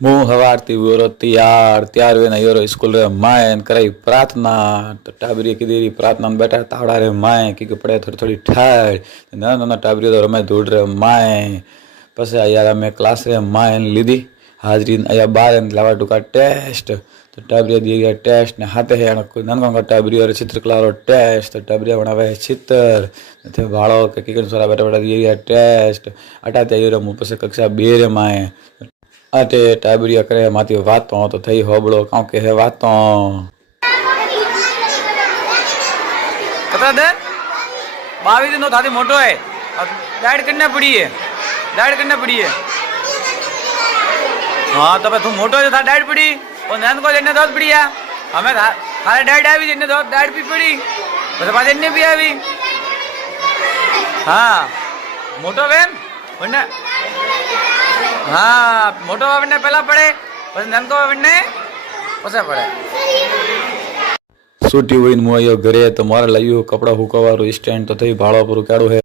मुँह हवारती वो तैयार तैयार हुए ना योरो स्कूल रे मायन कराई प्रार्थना तो टाबरी की देरी प्रार्थना में बैठा तावड़ा रे माए की पड़े थोड़ी थोड़ी ठाड़ ना ना ना टाबरी तो रमे दौड़ रे माए पसे आया मैं क्लास रे मायन लीधी हाजरी आया बार लावा टुका टेस्ट तो टाबरी दी गया टेस्ट ने हाथे है कोई नन का टाबरी और चित्रकला रो टेस्ट तो टाबरी बनावे चित्र थे भाड़ो के किकन सोरा बैठा बैठा दी गया टेस्ट अटाते योरो मुँह पसे कक्षा 2 रे माए अटे टाबरिया करे माती वातों तो थई होबड़ो काउ के है वातों कतरा दे 22 दिन थाती मोटो है और डाइट करना पड़ी है हाँ तो तू मोटो जो था डाइट पड़ी और नंद को देने दोस्त पड़ी है हमें थारे डाइट आई देने दो डाइट भी पड़ी बस बात देने भी आई हाँ मोटो वेन वरना हाँ मोटो वरने पहला पड़े बस नंद को वरने पसे पड़े छूटी हुई मुआयो घरे तो मारे लायो कपड़ा हुकवारो स्टैंड तो थई भाड़ो पर काड़ो है